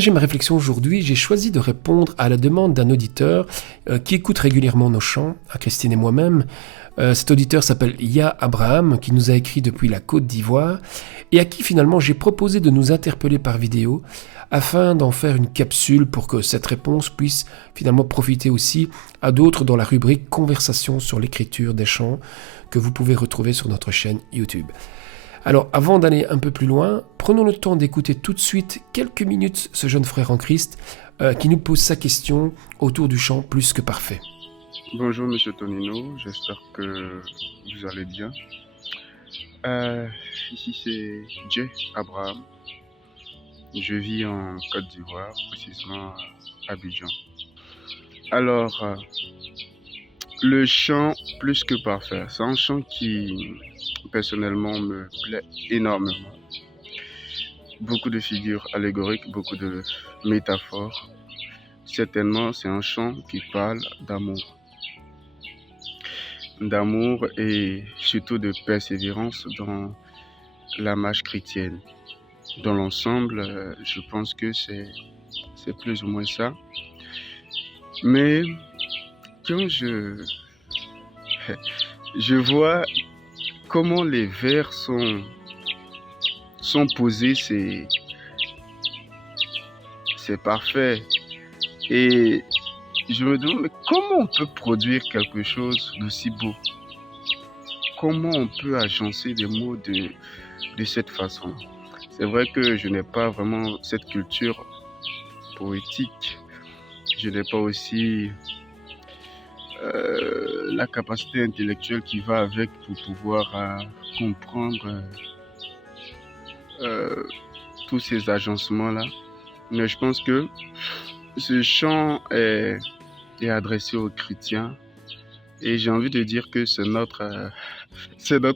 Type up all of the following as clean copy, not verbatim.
partager ma réflexion aujourd'hui, j'ai choisi de répondre à la demande d'un auditeur qui écoute régulièrement nos chants, à Christine et moi-même. Cet auditeur s'appelle Ya Abraham, qui nous a écrit depuis la Côte d'Ivoire, et à qui finalement j'ai proposé de nous interpeller par vidéo, afin d'en faire une capsule pour que cette réponse puisse finalement profiter aussi à d'autres dans la rubrique Conversation sur l'écriture des chants, que vous pouvez retrouver sur notre chaîne YouTube. Alors, avant d'aller un peu plus loin, prenons le temps d'écouter tout de suite quelques minutes ce jeune frère en Christ qui nous pose sa question autour du chant plus que parfait. Bonjour Monsieur Tonino, j'espère que vous allez bien. Ici c'est Jay Abraham. Je vis en Côte d'Ivoire, précisément à Abidjan. Alors, le chant plus que parfait, c'est un chant qui personnellement me plaît énormément. Beaucoup de figures allégoriques, beaucoup de métaphores. Certainement, c'est un chant qui parle d'amour. D'amour et surtout de persévérance dans la marche chrétienne. Dans l'ensemble, je pense que c'est plus ou moins ça. Mais quand je vois comment les vers sont posés, c'est parfait. Et je me demande, mais comment on peut produire quelque chose d'aussi beau? Comment on peut agencer des mots de cette façon? C'est vrai que je n'ai pas vraiment cette culture poétique. Je n'ai pas aussi la capacité intellectuelle qui va avec pour pouvoir comprendre tous ces agencements-là. Mais je pense que ce chant est adressé aux chrétiens et j'ai envie de dire que c'est notre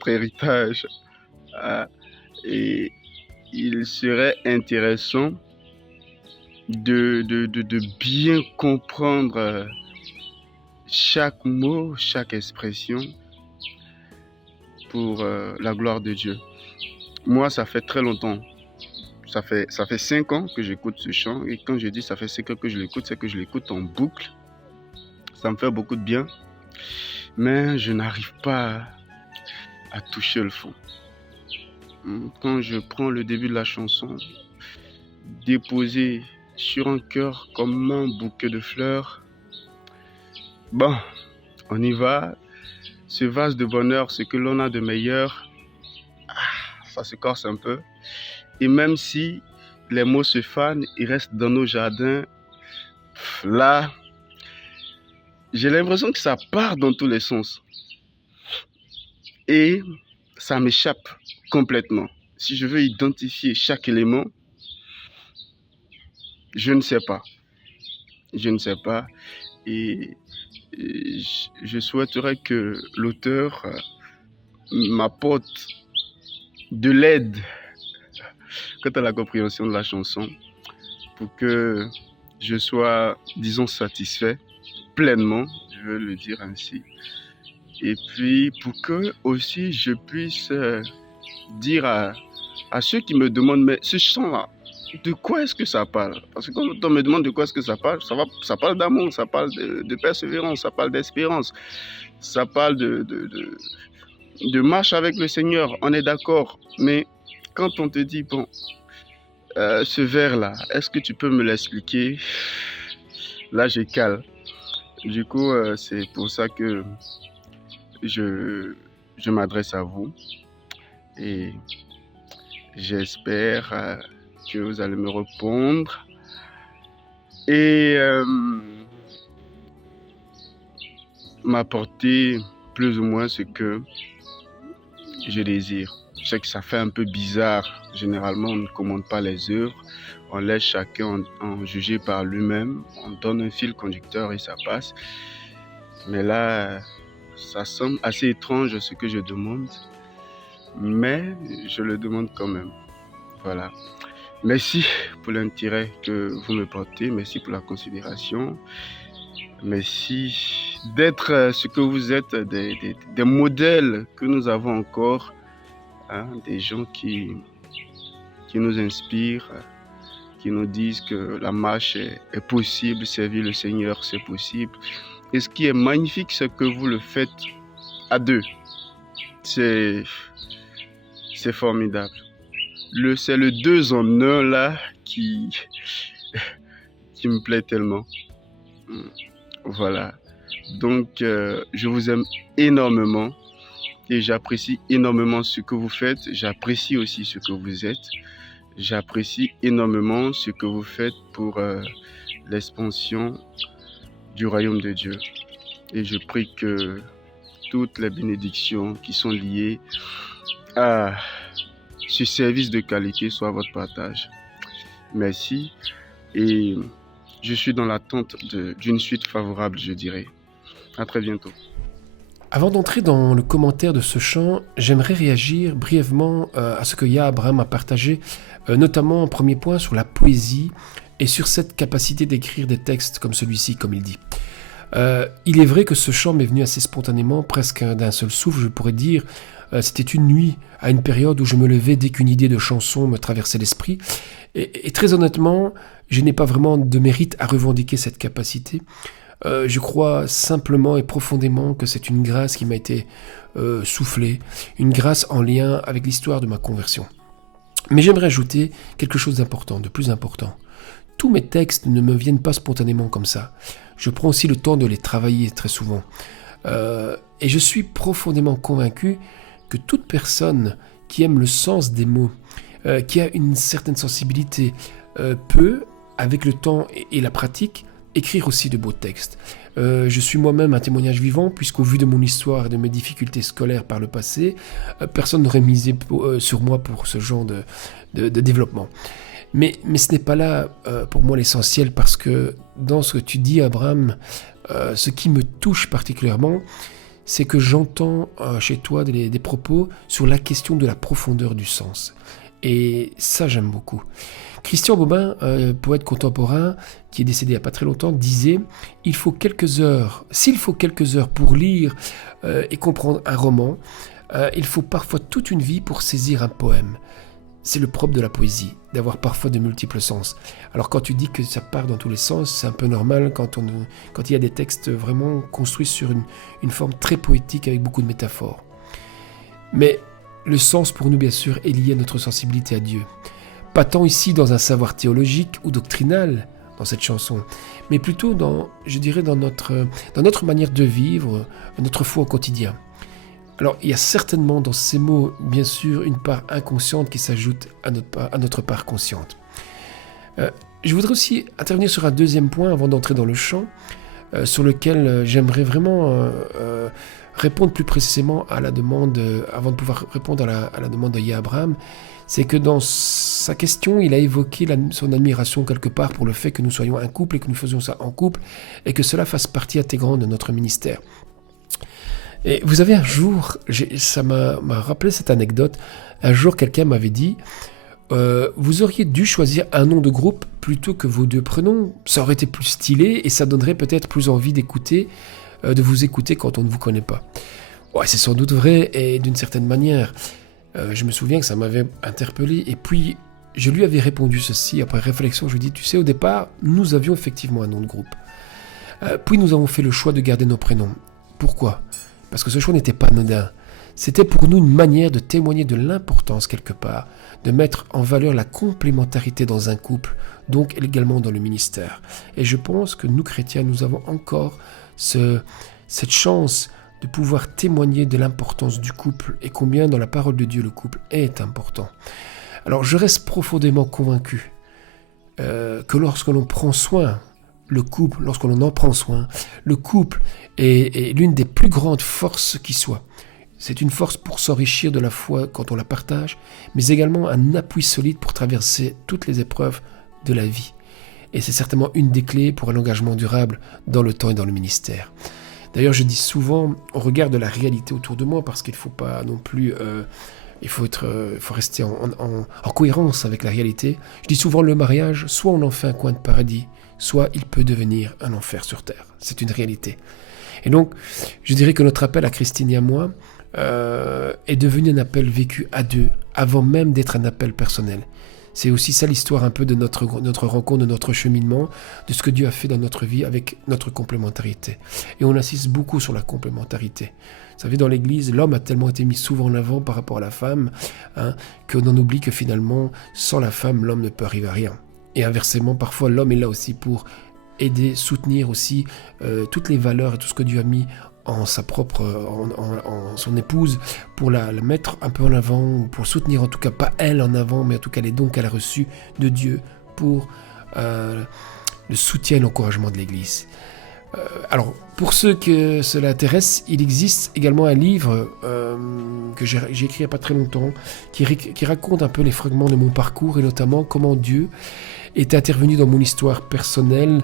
héritage. Et il serait intéressant de bien comprendre chaque mot, chaque expression pour la gloire de Dieu. Moi, ça fait très longtemps. Ça fait 5 ans que j'écoute ce chant. Et quand je dis ça fait 5 ans que je l'écoute, c'est que je l'écoute en boucle. Ça me fait beaucoup de bien. Mais je n'arrive pas à toucher le fond. Quand je prends le début de la chanson, déposé sur un cœur comme un bouquet de fleurs, bon, on y va. Ce vase de bonheur, ce que l'on a de meilleur, ça se corse un peu. Et même si les mots se fanent, ils restent dans nos jardins, là, j'ai l'impression que ça part dans tous les sens. Et ça m'échappe complètement. Si je veux identifier chaque élément, je ne sais pas. Je ne sais pas. Et je souhaiterais que l'auteur m'apporte de l'aide quant à la compréhension de la chanson pour que je sois, disons, satisfait pleinement, je veux le dire ainsi. Et puis pour que aussi je puisse dire à ceux qui me demandent, mais ce chant-là, de quoi est-ce que ça parle? Parce que quand on me demande de quoi est-ce que ça parle, ça parle d'amour, ça parle de persévérance, ça parle d'espérance, ça parle de marche avec le Seigneur, on est d'accord. Mais quand on te dit, bon, ce vers-là, est-ce que tu peux me l'expliquer? Là, j'ai cale. Du coup, c'est pour ça que je m'adresse à vous et j'espère que vous allez me répondre et m'apporter plus ou moins ce que je désire. Je sais que ça fait un peu bizarre. Généralement, on ne commande pas les œuvres. On laisse chacun en juger par lui-même. On donne un fil conducteur et ça passe. Mais là, ça semble assez étrange ce que je demande. Mais je le demande quand même. Voilà. Merci pour l'intérêt que vous me portez. Merci pour la considération. Merci d'être ce que vous êtes, des modèles que nous avons encore, hein, des gens qui nous inspirent, qui nous disent que la marche est possible, servir le Seigneur, c'est possible. Et ce qui est magnifique, c'est que vous le faites à deux. C'est formidable. C'est le deux en un là qui me plaît tellement. Voilà. Donc, je vous aime énormément et j'apprécie énormément ce que vous faites. J'apprécie aussi ce que vous êtes. J'apprécie énormément ce que vous faites pour l'expansion du royaume de Dieu. Et je prie que toutes les bénédictions qui sont liées à ce service de qualité soient votre partage. Merci. Et je suis dans l'attente d'une suite favorable, je dirais. À très bientôt. Avant d'entrer dans le commentaire de ce chant, j'aimerais réagir brièvement à ce que Ya Abraham a partagé, notamment en premier point sur la poésie et sur cette capacité d'écrire des textes comme celui-ci, comme il dit. Il est vrai que ce chant m'est venu assez spontanément, presque d'un seul souffle, je pourrais dire. C'était une nuit, à une période où je me levais dès qu'une idée de chanson me traversait l'esprit. Et très honnêtement, je n'ai pas vraiment de mérite à revendiquer cette capacité. Je crois simplement et profondément que c'est une grâce qui m'a été soufflée, une grâce en lien avec l'histoire de ma conversion. Mais j'aimerais ajouter quelque chose d'important, de plus important. Tous mes textes ne me viennent pas spontanément comme ça. Je prends aussi le temps de les travailler très souvent. Et je suis profondément convaincu que toute personne qui aime le sens des mots, qui a une certaine sensibilité, peut, avec le temps et la pratique, écrire aussi de beaux textes. Je suis moi-même un témoignage vivant, puisqu'au vu de mon histoire et de mes difficultés scolaires par le passé, personne n'aurait misé sur moi pour ce genre de développement. Mais ce n'est pas là pour moi l'essentiel, parce que dans ce que tu dis, Abraham, ce qui me touche particulièrement, c'est que j'entends chez toi des propos sur la question de la profondeur du sens. Et ça, j'aime beaucoup. Christian Bobin, poète contemporain, qui est décédé il n'y a pas très longtemps, disait « S'il faut quelques heures pour lire et comprendre un roman, il faut parfois toute une vie pour saisir un poème. » C'est le propre de la poésie, d'avoir parfois de multiples sens. Alors quand tu dis que ça part dans tous les sens, c'est un peu normal quand il y a des textes vraiment construits sur une forme très poétique avec beaucoup de métaphores. Mais le sens pour nous, bien sûr, est lié à notre sensibilité à Dieu. Pas tant ici dans un savoir théologique ou doctrinal, dans cette chanson, mais plutôt dans notre manière de vivre, notre foi au quotidien. Alors, il y a certainement dans ces mots, bien sûr, une part inconsciente qui s'ajoute à notre part consciente. Je voudrais aussi intervenir sur un deuxième point avant d'entrer dans le chant, sur lequel j'aimerais vraiment répondre plus précisément à la demande, avant de pouvoir répondre à la demande de Ya Abraham. C'est que dans sa question, il a évoqué son admiration quelque part pour le fait que nous soyons un couple et que nous faisions ça en couple et que cela fasse partie intégrante de notre ministère. Et vous avez un jour, ça m'a rappelé cette anecdote, un jour quelqu'un m'avait dit vous auriez dû choisir un nom de groupe plutôt que vos deux prénoms, ça aurait été plus stylé et ça donnerait peut-être plus envie d'écouter, de vous écouter quand on ne vous connaît pas. Ouais, c'est sans doute vrai et d'une certaine manière. Je me souviens que ça m'avait interpellé et puis je lui avais répondu ceci, après réflexion, je lui ai dit, tu sais, au départ, nous avions effectivement un nom de groupe. Puis nous avons fait le choix de garder nos prénoms. Pourquoi ? Parce que ce choix n'était pas anodin. C'était pour nous une manière de témoigner de l'importance quelque part, de mettre en valeur la complémentarité dans un couple, donc également dans le ministère. Et je pense que nous chrétiens, nous avons encore cette chance de pouvoir témoigner de l'importance du couple et combien dans la parole de Dieu le couple est important. Alors je reste profondément convaincu que lorsque l'on prend soin, le couple, lorsque l'on en prend soin, le couple est l'une des plus grandes forces qui soit. C'est une force pour s'enrichir de la foi quand on la partage, mais également un appui solide pour traverser toutes les épreuves de la vie. Et c'est certainement une des clés pour un engagement durable dans le temps et dans le ministère. D'ailleurs, je dis souvent, on regarde la réalité autour de moi parce qu'il ne faut pas non plus... il faut rester en cohérence avec la réalité. Je dis souvent, le mariage, soit on en fait un coin de paradis, soit il peut devenir un enfer sur terre. C'est une réalité. Et donc, je dirais que notre appel à Christine et à moi est devenu un appel vécu à deux, avant même d'être un appel personnel. C'est aussi ça l'histoire un peu de notre rencontre, de notre cheminement, de ce que Dieu a fait dans notre vie avec notre complémentarité. Et on insiste beaucoup sur la complémentarité. Vous savez, dans l'Église, l'homme a tellement été mis souvent en avant par rapport à la femme, qu'on en oublie que finalement, sans la femme, l'homme ne peut arriver à rien. Et inversement, parfois, l'homme est là aussi pour aider, soutenir aussi toutes les valeurs et tout ce que Dieu a mis en sa propre, en son épouse, pour la mettre un peu en avant, pour soutenir en tout cas pas elle en avant, mais en tout cas les dons qu'elle a reçus de Dieu pour le soutien et l'encouragement de l'Église. Alors, pour ceux que cela intéresse, il existe également un livre que j'ai écrit il n'y a pas très longtemps, qui raconte un peu les fragments de mon parcours et notamment comment Dieu est intervenu dans mon histoire personnelle.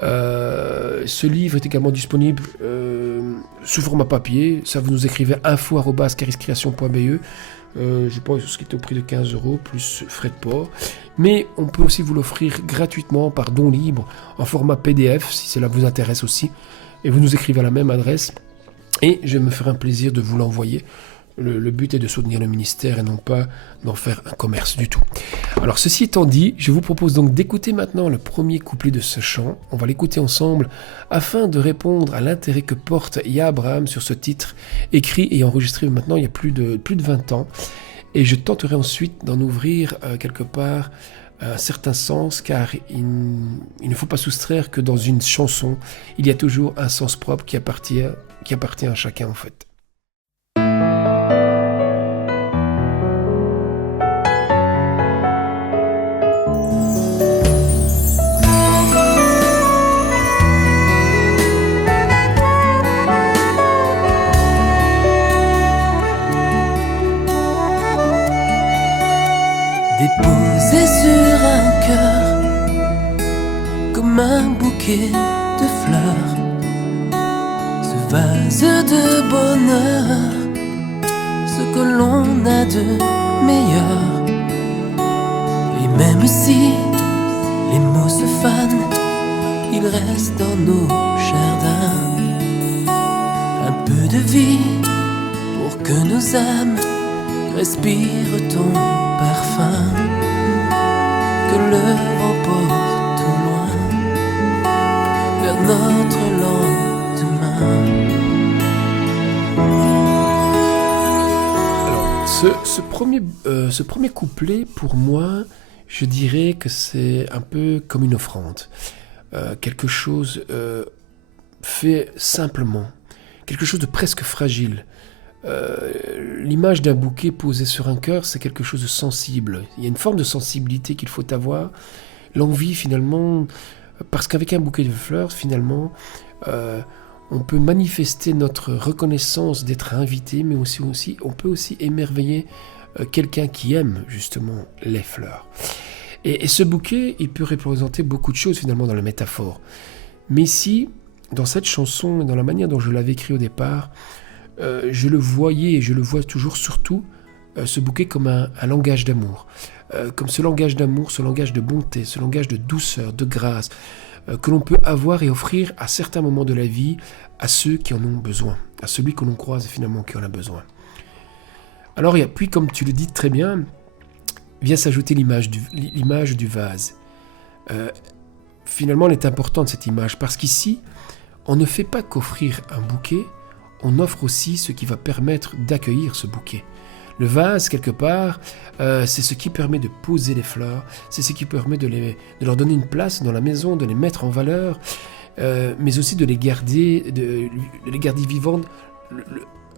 Ce livre est également disponible sous format papier. Ça, vous nous écrivez info@chariscreation.be. Je pense qu'il était au prix de 15 € plus frais de port. Mais on peut aussi vous l'offrir gratuitement par don libre en format PDF si cela vous intéresse aussi. Et vous nous écrivez à la même adresse et je me ferai un plaisir de vous l'envoyer. Le but est de soutenir le ministère et non pas d'en faire un commerce du tout. Alors ceci étant dit, je vous propose donc d'écouter maintenant le premier couplet de ce chant. On va l'écouter ensemble afin de répondre à l'intérêt que porte Ya Abraham sur ce titre écrit et enregistré maintenant il y a plus de 20 ans. Et je tenterai ensuite d'en ouvrir quelque part un certain sens, car il ne faut pas soustraire que dans une chanson, il y a toujours un sens propre qui appartient à chacun en fait. Déposé sur un cœur comme un bouquet de fleurs, ce vase de bonheur, ce que l'on a de meilleur. Et même si les mots se fanent, il reste dans nos jardins un peu de vie pour que nos âmes respirent ton parfum, que le vent porte au loin vers notre lendemain. Alors, ce premier couplet, pour moi, je dirais que c'est un peu comme une offrande. Quelque chose fait simplement, quelque chose de presque fragile. L'image d'un bouquet posé sur un cœur, c'est quelque chose de sensible. Il y a une forme de sensibilité qu'il faut avoir. L'envie, finalement, parce qu'avec un bouquet de fleurs, finalement, on peut manifester notre reconnaissance d'être invité, mais aussi on peut aussi émerveiller quelqu'un qui aime justement les fleurs. Et ce bouquet, il peut représenter beaucoup de choses finalement dans la métaphore. Mais ici, dans cette chanson, et dans la manière dont je l'avais écrit au départ, je le voyais et je le vois toujours surtout, ce bouquet comme un langage d'amour. Comme ce langage d'amour, ce langage de bonté, ce langage de douceur, de grâce, que l'on peut avoir et offrir à certains moments de la vie à ceux qui en ont besoin, à celui que l'on croise finalement qui en a besoin. Alors, et puis comme tu le dis très bien, vient s'ajouter l'image du vase. Finalement, elle est importante cette image, parce qu'ici, on ne fait pas qu'offrir un bouquet, on offre aussi ce qui va permettre d'accueillir ce bouquet. Le vase, quelque part, c'est ce qui permet de poser les fleurs, c'est ce qui permet de leur donner une place dans la maison, de les mettre en valeur, mais aussi de les garder vivantes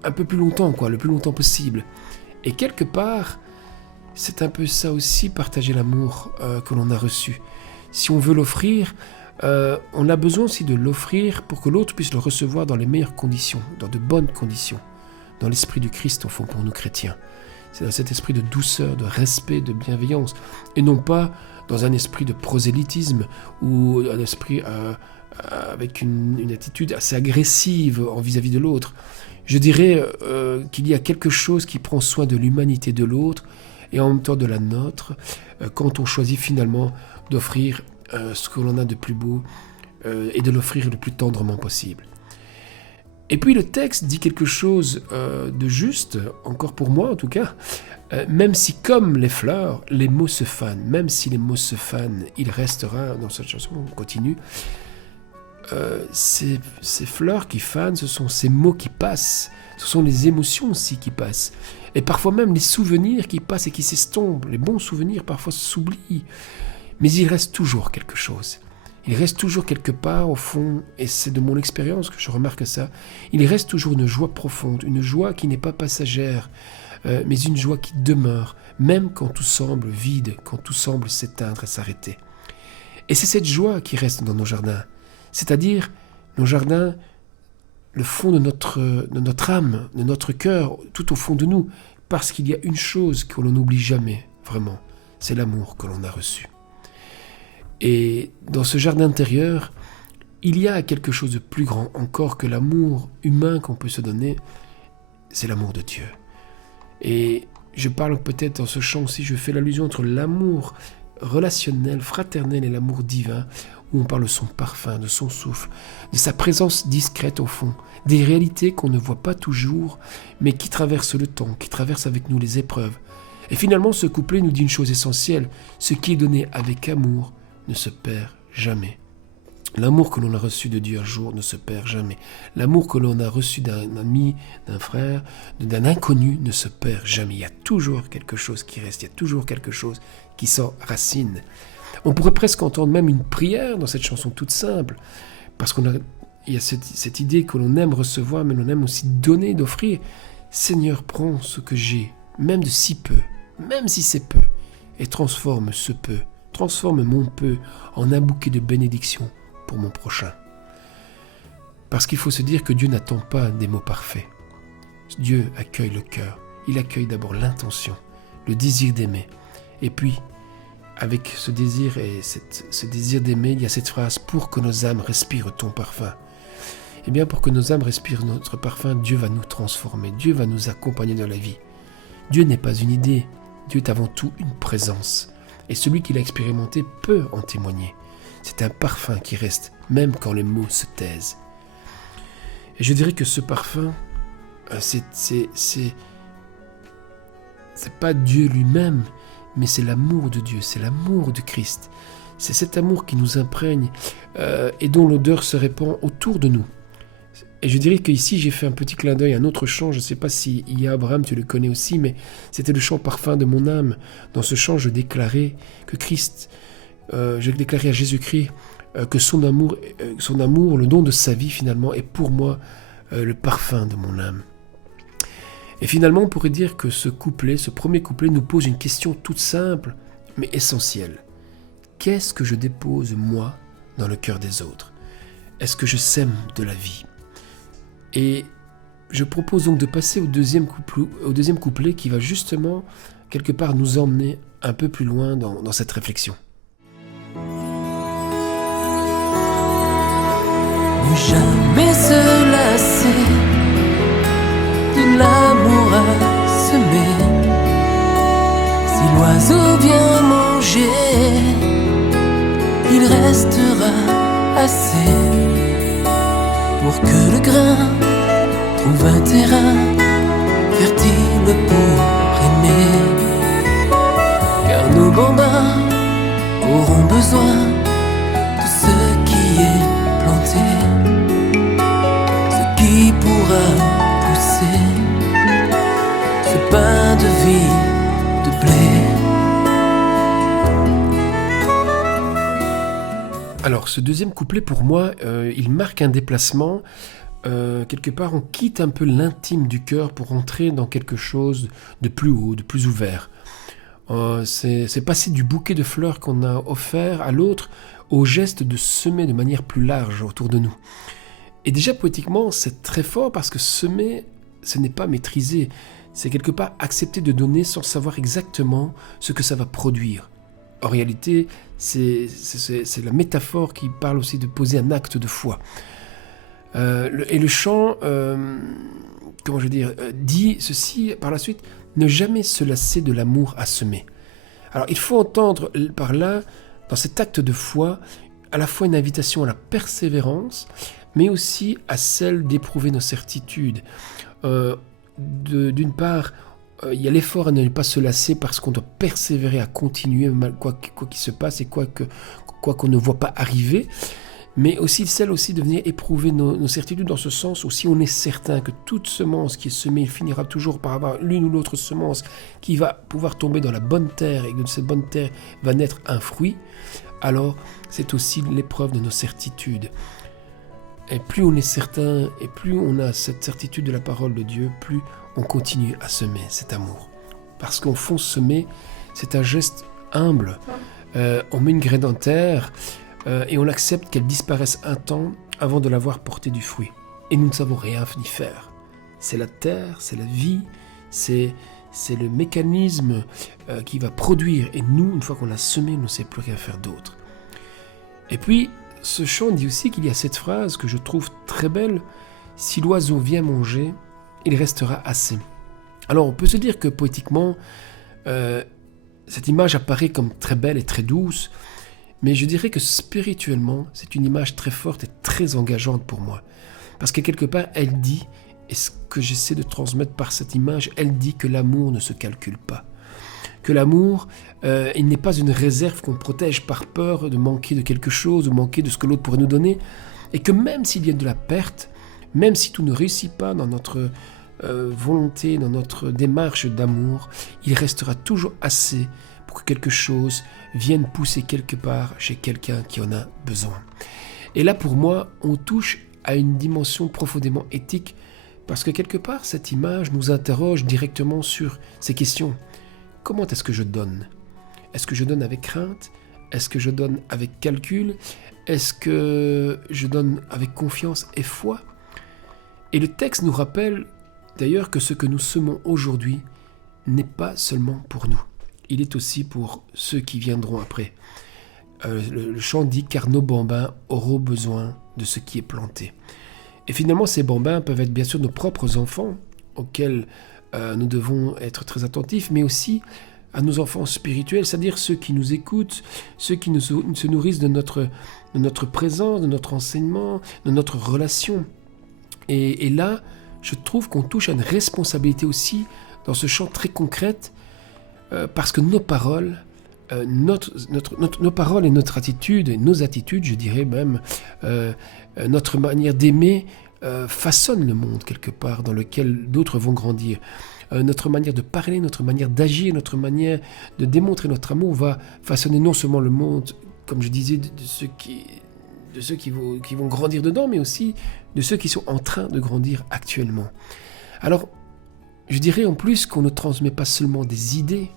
un peu plus longtemps, le plus longtemps possible. Et quelque part, c'est un peu ça aussi, partager l'amour que l'on a reçu. Si on veut l'offrir, on a besoin aussi de l'offrir pour que l'autre puisse le recevoir dans les meilleures conditions, dans de bonnes conditions, dans l'esprit du Christ au fond pour nous chrétiens. C'est dans cet esprit de douceur, de respect, de bienveillance, et non pas dans un esprit de prosélytisme ou un esprit avec une attitude assez agressive vis-à-vis de l'autre. Je dirais qu'il y a quelque chose qui prend soin de l'humanité de l'autre et en même temps de la nôtre, quand on choisit finalement d'offrir ce que l'on a de plus beau et de l'offrir le plus tendrement possible. Et puis le texte dit quelque chose de juste, encore pour moi en tout cas, même si comme les fleurs, les mots se fanent, même si les mots se fanent, il restera, dans cette chanson, on continue, ces fleurs qui fanent, ce sont ces mots qui passent, ce sont les émotions aussi qui passent, et parfois même les souvenirs qui passent et qui s'estompent, les bons souvenirs parfois s'oublient, mais il reste toujours quelque chose. Il reste toujours quelque part au fond, et c'est de mon expérience que je remarque ça, il reste toujours une joie profonde, une joie qui n'est pas passagère, mais une joie qui demeure, même quand tout semble vide, quand tout semble s'éteindre et s'arrêter. Et c'est cette joie qui reste dans nos jardins, c'est-à-dire nos jardins, le fond de notre âme, de notre cœur, tout au fond de nous, parce qu'il y a une chose que l'on n'oublie jamais, vraiment, c'est l'amour que l'on a reçu. Et dans ce jardin intérieur, il y a quelque chose de plus grand encore que l'amour humain qu'on peut se donner, c'est l'amour de Dieu. Et je parle peut-être dans ce chant aussi, je fais l'allusion entre l'amour relationnel, fraternel et l'amour divin, où on parle de son parfum, de son souffle, de sa présence discrète au fond, des réalités qu'on ne voit pas toujours, mais qui traversent le temps, qui traversent avec nous les épreuves. Et finalement, ce couplet nous dit une chose essentielle, ce qui est donné avec amour ne se perd jamais. L'amour que l'on a reçu de Dieu un jour ne se perd jamais. L'amour que l'on a reçu d'un ami, d'un frère, d'un inconnu ne se perd jamais. Il y a toujours quelque chose qui reste, il y a toujours quelque chose qui s'enracine. On pourrait presque entendre même une prière dans cette chanson toute simple, parce il y a cette idée que l'on aime recevoir, mais l'on aime aussi donner, d'offrir. Seigneur, prends ce que j'ai, même de si peu, même si c'est peu, et transforme ce peu, transforme mon peu en un bouquet de bénédictions pour mon prochain. Parce qu'il faut se dire que Dieu n'attend pas des mots parfaits. Dieu accueille le cœur. Il accueille d'abord l'intention, le désir d'aimer. Et puis, avec ce désir et ce désir d'aimer, il y a cette phrase « pour que nos âmes respirent ton parfum ». Eh bien, pour que nos âmes respirent notre parfum, Dieu va nous transformer. Dieu va nous accompagner dans la vie. Dieu n'est pas une idée. Dieu est avant tout une présence. Et celui qui l'a expérimenté peut en témoigner. C'est un parfum qui reste, même quand les mots se taisent. Et je dirais que ce parfum, c'est pas Dieu lui-même, mais c'est l'amour de Dieu, c'est l'amour de Christ. C'est cet amour qui nous imprègne et dont l'odeur se répand autour de nous. Et je dirais qu'ici, j'ai fait un petit clin d'œil à un autre chant, je ne sais pas si Ia Abraham, tu le connais aussi, mais c'était le chant Parfum de mon âme. Dans ce chant, je déclarais que je déclarais à Jésus-Christ que son amour, le don de sa vie finalement, est pour moi le parfum de mon âme. Et finalement, on pourrait dire que ce premier couplet nous pose une question toute simple, mais essentielle. Qu'est-ce que je dépose, moi, dans le cœur des autres ? Est-ce que je sème de la vie ? Et je propose donc de passer au deuxième couplet qui va justement, quelque part, nous emmener un peu plus loin dans cette réflexion. Ne jamais se lasser de l'amour à semer. Si l'oiseau vient manger, il restera assez pour que le grain trouve un terrain fertile pour aimer. Car nos bambins auront besoin de ce qui est planté, ce qui pourra pousser ce pain de vie, de blé. Alors, ce deuxième couplet, pour moi, il marque un déplacement. Quelque part, on quitte un peu l'intime du cœur pour entrer dans quelque chose de plus haut, de plus ouvert. C'est passer du bouquet de fleurs qu'on a offert à l'autre au geste de semer de manière plus large autour de nous. Et déjà, poétiquement, c'est très fort parce que semer, ce n'est pas maîtriser. C'est quelque part accepter de donner sans savoir exactement ce que ça va produire. En réalité, c'est la métaphore qui parle aussi de poser un acte de foi. Et le chant, dit ceci par la suite, ne jamais se lasser de l'amour à semer. Alors il faut entendre par là, dans cet acte de foi, à la fois une invitation à la persévérance, mais aussi à celle d'éprouver nos certitudes. D'une part, il y a l'effort à ne pas se lasser parce qu'on doit persévérer à continuer quoi qu'il se passe et quoi qu'on ne voit pas arriver, mais aussi celle aussi de venir éprouver nos certitudes dans ce sens où si on est certain que toute semence qui est semée finira toujours par avoir l'une ou l'autre semence qui va pouvoir tomber dans la bonne terre et que de cette bonne terre va naître un fruit, alors c'est aussi l'épreuve de nos certitudes. Et plus on est certain et plus on a cette certitude de la parole de Dieu, plus on continue à semer cet amour. Parce qu'au fond, semer, c'est un geste humble. On met une graine en terre et on accepte qu'elle disparaisse un temps avant de la voir porter du fruit. Et nous ne savons rien y faire. C'est la terre, c'est la vie, c'est le mécanisme qui va produire. Et nous, une fois qu'on l'a semé, on ne sait plus rien faire d'autre. Et puis, ce chant dit aussi qu'il y a cette phrase que je trouve très belle. « Si l'oiseau vient manger, il restera assez. » Alors, on peut se dire que poétiquement, cette image apparaît comme très belle et très douce, mais je dirais que spirituellement, c'est une image très forte et très engageante pour moi. Parce que quelque part, elle dit, et ce que j'essaie de transmettre par cette image, elle dit que l'amour ne se calcule pas. Que l'amour, il n'est pas une réserve qu'on protège par peur de manquer de quelque chose ou manquer de ce que l'autre pourrait nous donner. Et que même s'il y a de la perte, même si tout ne réussit pas dans notre volonté, dans notre démarche d'amour, il restera toujours assez pour que quelque chose vienne pousser quelque part chez quelqu'un qui en a besoin. Et là, pour moi, on touche à une dimension profondément éthique parce que quelque part, cette image nous interroge directement sur ces questions. Comment est-ce que je donne ? Est-ce que je donne avec crainte ? Est-ce que je donne avec calcul ? Est-ce que je donne avec confiance et foi ? Et le texte nous rappelle d'ailleurs que ce que nous semons aujourd'hui n'est pas seulement pour nous. Il est aussi pour ceux qui viendront après. Le chant dit « Car nos bambins auront besoin de ce qui est planté ». Et finalement, ces bambins peuvent être bien sûr nos propres enfants, auxquels nous devons être très attentifs, mais aussi à nos enfants spirituels, c'est-à-dire ceux qui nous écoutent, ceux qui se nourrissent de notre présence, de notre enseignement, de notre relation. Et là, je trouve qu'on touche à une responsabilité aussi dans ce champ très concrète, parce que nos paroles, nos paroles et notre attitude, et nos attitudes, je dirais même, notre manière d'aimer façonne le monde quelque part dans lequel d'autres vont grandir. Notre manière de parler, notre manière d'agir, notre manière de démontrer notre amour va façonner non seulement le monde, comme je disais, de ceux qui vont grandir dedans, mais aussi de ceux qui sont en train de grandir actuellement. Alors, je dirais en plus qu'on ne transmet pas seulement des idées.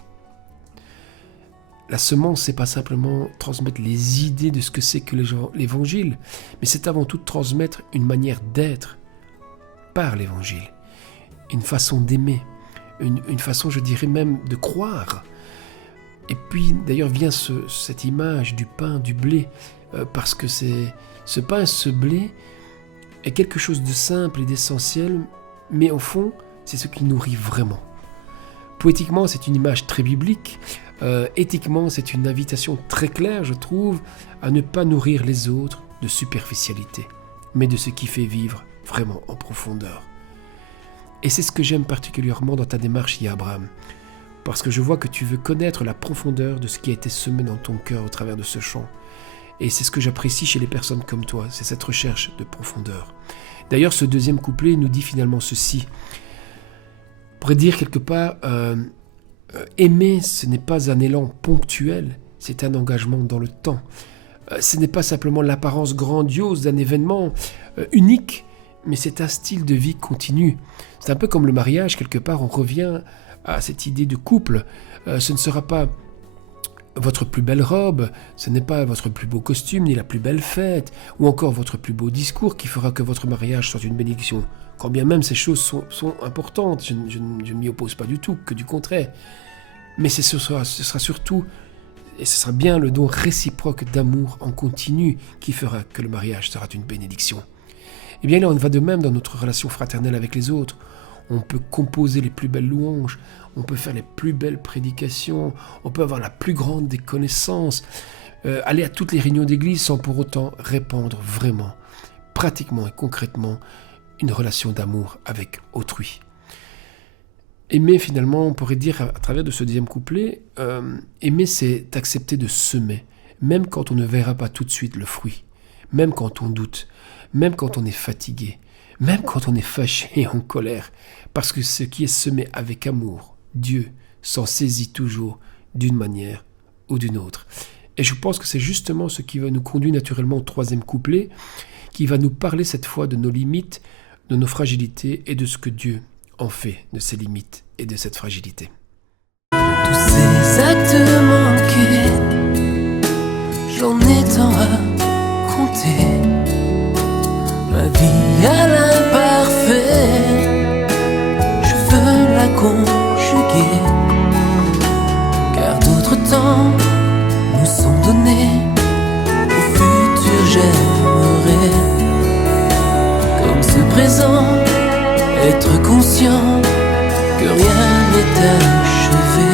La semence, c'est pas simplement transmettre les idées de ce que c'est que l'évangile, mais c'est avant tout transmettre une manière d'être par l'évangile, une façon d'aimer, une façon, je dirais même, de croire. Et puis, d'ailleurs, vient cette image du pain, du blé, parce que ce pain, ce blé, est quelque chose de simple et d'essentiel, mais au fond, c'est ce qui nourrit vraiment. Poétiquement, c'est une image très biblique. Éthiquement, c'est une invitation très claire, je trouve, à ne pas nourrir les autres de superficialité, mais de ce qui fait vivre vraiment en profondeur. Et c'est ce que j'aime particulièrement dans ta démarche, Abraham, parce que je vois que tu veux connaître la profondeur de ce qui a été semé dans ton cœur au travers de ce chant. Et c'est ce que j'apprécie chez les personnes comme toi, c'est cette recherche de profondeur. D'ailleurs, ce deuxième couplet nous dit finalement ceci. On pourrait dire quelque part, aimer, ce n'est pas un élan ponctuel, c'est un engagement dans le temps. Ce n'est pas simplement l'apparence grandiose d'un événement unique, mais c'est un style de vie continu. C'est un peu comme le mariage, quelque part, on revient à cette idée de couple. Ce ne sera pas votre plus belle robe, ce n'est pas votre plus beau costume, ni la plus belle fête, ou encore votre plus beau discours qui fera que votre mariage soit une bénédiction. Quand bien même ces choses sont importantes, je ne m'y oppose pas du tout, que du contraire. Mais ce sera surtout, et ce sera bien le don réciproque d'amour en continu qui fera que le mariage sera une bénédiction. Et bien là, on va de même dans notre relation fraternelle avec les autres. On peut composer les plus belles louanges, on peut faire les plus belles prédications, on peut avoir la plus grande des connaissances, aller à toutes les réunions d'église sans pour autant répandre vraiment pratiquement et concrètement une relation d'amour avec autrui. Aimer, finalement, on pourrait dire à travers de ce deuxième couplet, aimer, c'est accepter de semer, même quand on ne verra pas tout de suite le fruit, même quand on doute, même quand on est fatigué, même quand on est fâché et en colère, parce que ce qui est semé avec amour, Dieu s'en saisit toujours d'une manière ou d'une autre. Et je pense que c'est justement ce qui va nous conduire naturellement au troisième couplet, qui va nous parler cette fois de nos limites, de nos fragilités et de ce que Dieu en fait de ces limites et de cette fragilité. Tous ces actes manqués, j'en ai tant à compter. Ma vie à l'imparfait, je veux la conjuguer. Car d'autres temps nous sont donnés, au futur j'aimerais, comme ce présent, être conscient que rien n'est achevé,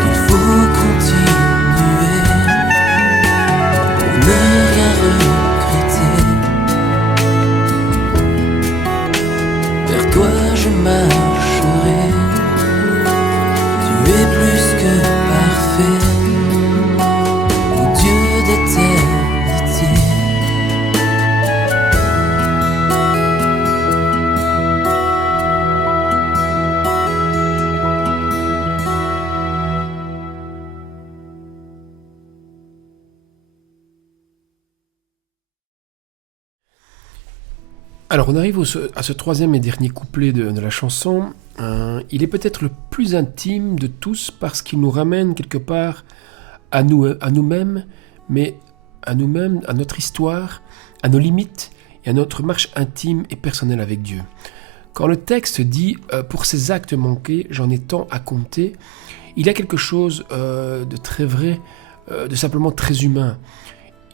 qu'il faut continuer pour ne rien regretter. Vers toi je marcherai, tu es plus que parfait, ô Dieu d'éternité. Alors on arrive à ce troisième et dernier couplet de la chanson. Il est peut-être le plus intime de tous parce qu'il nous ramène quelque part à nous-mêmes, mais à nous-mêmes, à notre histoire, à nos limites et à notre marche intime et personnelle avec Dieu. Quand le texte dit « Pour ces actes manqués, j'en ai tant à compter », il y a quelque chose de très vrai, de simplement très humain.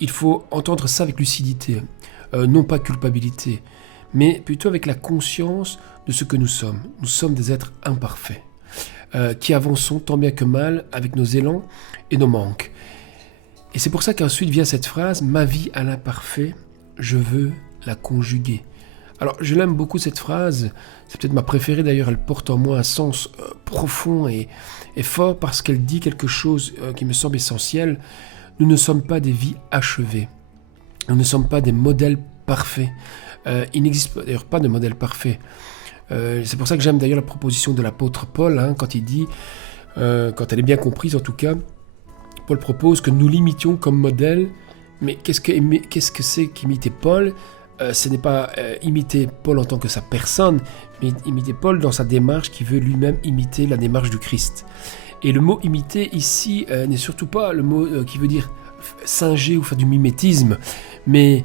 Il faut entendre ça avec lucidité, non pas culpabilité, mais plutôt avec la conscience de ce que nous sommes. Nous sommes des êtres imparfaits, qui avançons tant bien que mal avec nos élans et nos manques. Et c'est pour ça qu'ensuite vient cette phrase « Ma vie à l'imparfait, je veux la conjuguer ». Alors je l'aime beaucoup cette phrase, c'est peut-être ma préférée d'ailleurs, elle porte en moi un sens profond et fort parce qu'elle dit quelque chose qui me semble essentiel. Nous ne sommes pas des vies achevées, nous ne sommes pas des modèles parfaits. Il n'existe d'ailleurs pas de modèle parfait. C'est pour ça que j'aime d'ailleurs la proposition de l'apôtre Paul, quand il dit, quand elle est bien comprise en tout cas, Paul propose que nous l'imitions comme modèle, mais qu'est-ce que c'est qu'imiter Paul ? Ce n'est pas imiter Paul en tant que sa personne, mais imiter Paul dans sa démarche qui veut lui-même imiter la démarche du Christ. Et le mot imiter ici n'est surtout pas le mot qui veut dire singer ou faire du mimétisme, mais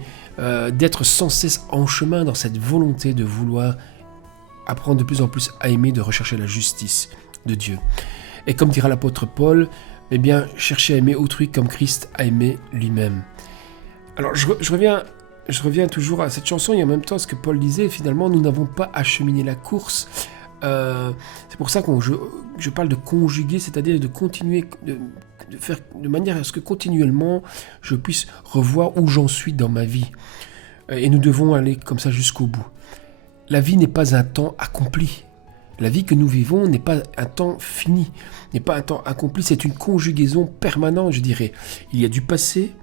d'être sans cesse en chemin dans cette volonté de vouloir apprendre de plus en plus à aimer, de rechercher la justice de Dieu. Et comme dira l'apôtre Paul, eh bien, chercher à aimer autrui comme Christ a aimé lui-même. Alors, je reviens toujours à cette chanson et en même temps à ce que Paul disait, finalement, nous n'avons pas acheminé la course. C'est pour ça que je parle de conjuguer, c'est-à-dire de continuer, de faire de manière à ce que continuellement je puisse revoir où j'en suis dans ma vie. Et nous devons aller comme ça jusqu'au bout. La vie n'est pas un temps accompli. La vie que nous vivons n'est pas un temps fini, n'est pas un temps accompli, c'est une conjugaison permanente, je dirais. Il y a du passé,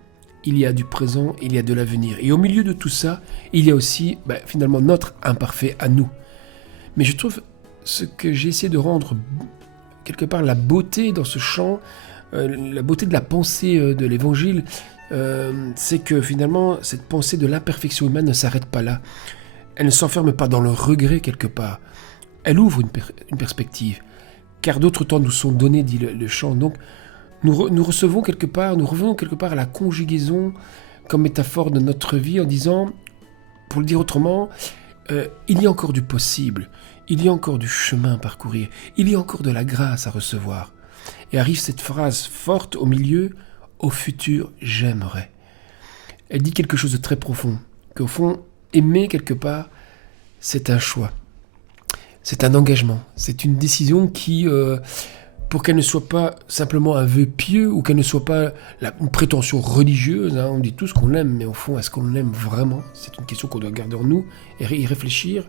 il y a du présent, il y a de l'avenir. Et au milieu de tout ça, il y a aussi finalement notre imparfait à nous. Mais je trouve ce que j'ai essayé de rendre quelque part la beauté dans ce chant, la beauté de la pensée de l'Évangile, c'est que finalement cette pensée de l'imperfection humaine ne s'arrête pas là. Elle ne s'enferme pas dans le regret quelque part. Elle ouvre une perspective. Car d'autres temps nous sont donnés, dit le chant. Donc nous recevons quelque part, nous revenons quelque part à la conjugaison comme métaphore de notre vie en disant, pour le dire autrement, il y a encore du possible, il y a encore du chemin à parcourir, il y a encore de la grâce à recevoir. Et arrive cette phrase forte au milieu, au futur j'aimerais. Elle dit quelque chose de très profond, qu'au fond, aimer quelque part, c'est un choix. C'est un engagement, c'est une décision qui pour qu'elle ne soit pas simplement un vœu pieux ou qu'elle ne soit pas une prétention religieuse. On dit tous qu'on l'aime, mais au fond, est-ce qu'on l'aime vraiment ? C'est une question qu'on doit garder en nous et y réfléchir,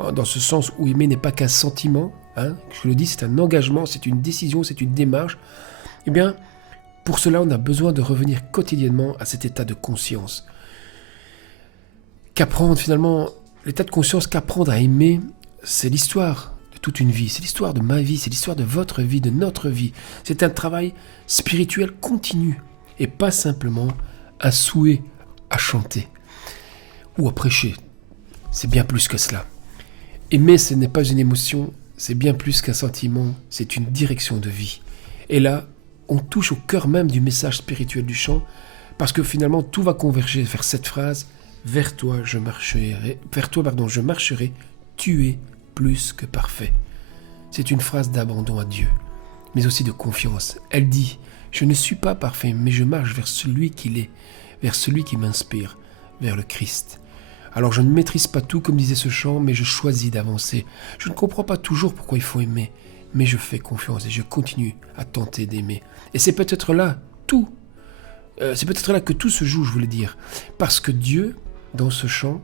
dans ce sens où aimer n'est pas qu'un sentiment. Je le dis, c'est un engagement, c'est une décision, c'est une démarche. Eh bien, pour cela, on a besoin de revenir quotidiennement à cet état de conscience. Qu'apprendre finalement, l'état de conscience qu'apprendre à aimer, c'est l'histoire de toute une vie, c'est l'histoire de ma vie, c'est l'histoire de votre vie, de notre vie. C'est un travail spirituel continu et pas simplement un souhait à chanter ou à prêcher. C'est bien plus que cela. Aimer, ce n'est pas une émotion, c'est bien plus qu'un sentiment, c'est une direction de vie. Et là, on touche au cœur même du message spirituel du chant, parce que finalement, tout va converger vers cette phrase « Vers toi, je marcherai, tu es plus que parfait ». C'est une phrase d'abandon à Dieu, mais aussi de confiance. Elle dit « Je ne suis pas parfait, mais je marche vers celui qu'il est, vers celui qui m'inspire, vers le Christ ». Alors je ne maîtrise pas tout, comme disait ce chant, mais je choisis d'avancer. Je ne comprends pas toujours pourquoi il faut aimer, mais je fais confiance et je continue à tenter d'aimer. Et c'est peut-être là tout. C'est peut-être là que tout se joue, je voulais dire. Parce que Dieu, dans ce chant,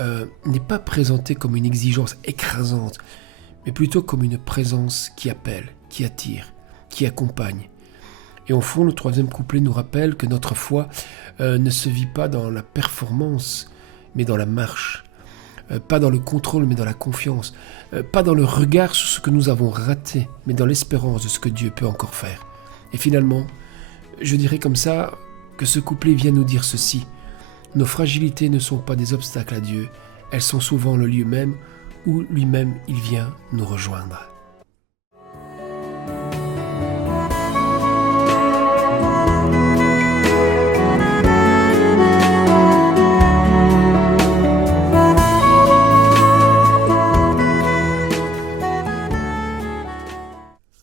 n'est pas présenté comme une exigence écrasante, mais plutôt comme une présence qui appelle, qui attire, qui accompagne. Et au fond, le troisième couplet nous rappelle que notre foi ne se vit pas dans la performance, mais dans la marche. Pas dans le contrôle, mais dans la confiance. Pas dans le regard sur ce que nous avons raté, mais dans l'espérance de ce que Dieu peut encore faire. Et finalement, je dirais comme ça que ce couplet vient nous dire ceci. Nos fragilités ne sont pas des obstacles à Dieu, elles sont souvent le lieu même où lui-même il vient nous rejoindre.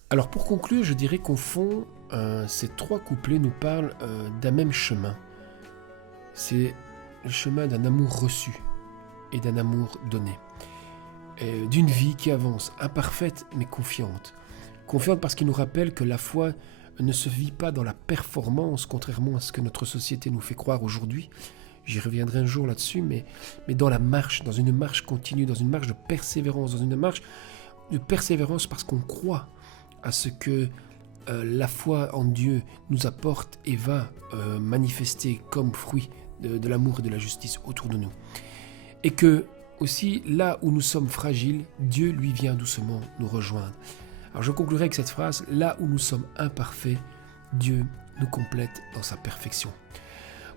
Alors pour conclure, je dirais qu'au fond, ces trois couplets nous parlent d'un même chemin. C'est le chemin d'un amour reçu et d'un amour donné. D'une vie qui avance, imparfaite mais confiante. Confiante parce qu'il nous rappelle que la foi ne se vit pas dans la performance, contrairement à ce que notre société nous fait croire aujourd'hui. J'y reviendrai un jour là-dessus, mais dans la marche, dans une marche continue, dans une marche de persévérance, dans une marche de persévérance parce qu'on croit à ce que la foi en Dieu nous apporte et va manifester comme fruit de l'amour et de la justice autour de nous. Et que aussi, là où nous sommes fragiles, Dieu lui vient doucement nous rejoindre. Alors je conclurai avec cette phrase, là où nous sommes imparfaits, Dieu nous complète dans sa perfection.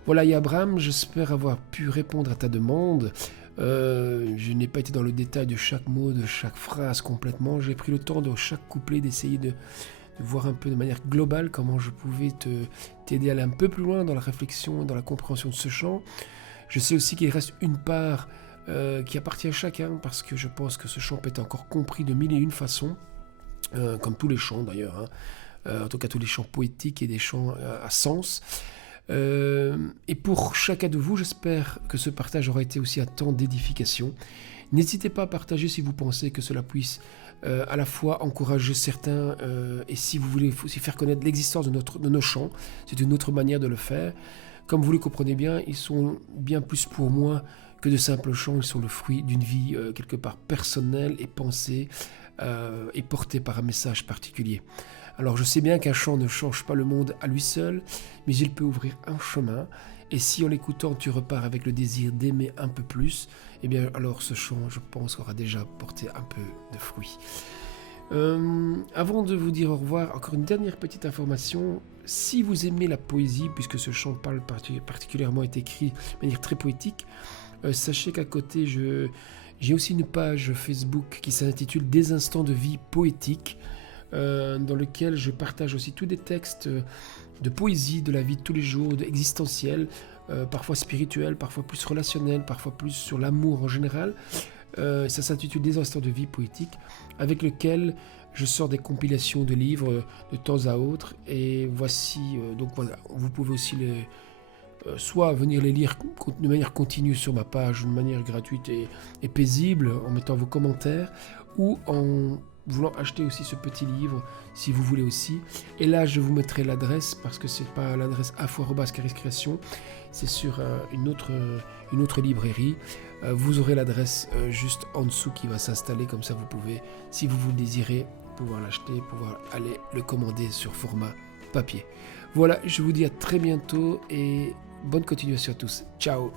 Voilà Abraham, j'espère avoir pu répondre à ta demande. Je n'ai pas été dans le détail de chaque mot, de chaque phrase complètement. J'ai pris le temps de chaque couplet d'essayer de voir un peu de manière globale comment je pouvais t'aider à aller un peu plus loin dans la réflexion et dans la compréhension de ce chant. Je sais aussi qu'il reste une part qui appartient à chacun parce que je pense que ce chant peut être encore compris de mille et une façons, comme tous les chants d'ailleurs, en tout cas tous les chants poétiques et des chants à sens. Et pour chacun de vous, j'espère que ce partage aura été aussi un temps d'édification. N'hésitez pas à partager si vous pensez que cela puisse à la fois encourager certains et si vous voulez aussi faire connaître l'existence de nos chants. C'est une autre manière de le faire. Comme vous le comprenez bien, ils sont bien plus pour moi que de simples chants. Ils sont le fruit d'une vie quelque part personnelle et pensée et portée par un message particulier. Alors je sais bien qu'un chant ne change pas le monde à lui seul, mais il peut ouvrir un chemin. Et si en l'écoutant tu repars avec le désir d'aimer un peu plus, eh bien alors ce chant, je pense, aura déjà porté un peu de fruits. Avant de vous dire au revoir, encore une dernière petite information. Si vous aimez la poésie, puisque ce chant parle particulièrement est écrit de manière très poétique, sachez qu'à côté, j'ai aussi une page Facebook qui s'intitule « Des instants de vie poétique », dans lequel je partage aussi tous des textes de poésie, de la vie de tous les jours, existentiels, parfois spirituels, parfois plus relationnels, parfois plus sur l'amour en général. Ça s'intitule « Des instants de vie poétique », avec lequel je sors des compilations de livres de temps à autre. Et voici, donc voilà, vous pouvez aussi soit venir les lire de manière continue sur ma page, de manière gratuite et paisible, en mettant vos commentaires, ou en voulant acheter aussi ce petit livre, si vous voulez aussi. Et là, je vous mettrai l'adresse, parce que c'est pas l'adresse info@cariscreation, c'est sur une autre librairie. Vous aurez l'adresse juste en dessous qui va s'installer, comme ça vous pouvez, si vous le désirez, pouvoir l'acheter, pouvoir aller le commander sur format papier. Voilà, je vous dis à très bientôt et bonne continuation à tous. Ciao!